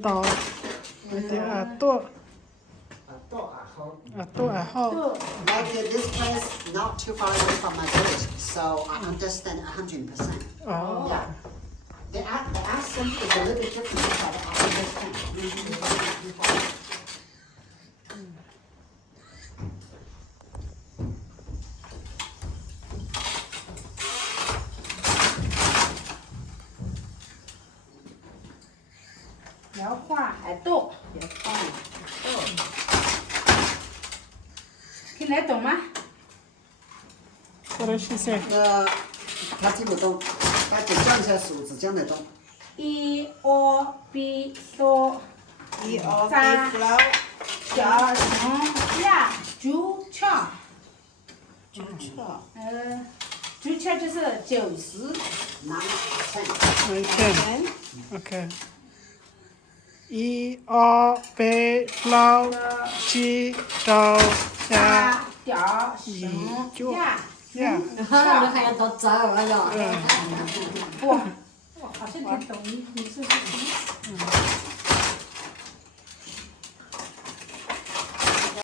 到那点多好。Like this place, not too far away from my village, so I understand 100%. Oh. Yeah. The accent is a little bit different, but I understand. 要画耳朵，听得懂吗？ What does she say? 他听不懂，他只讲一下数字讲得懂。一、二、比、三、一二三、三，四、五、六、七、九车，九七就是90。 9, 10. 10. Okay. 1 2 3 4 7 8 八、 9 九、十、九呀，那还要到这儿了哟。哇，好像听懂你说的什么？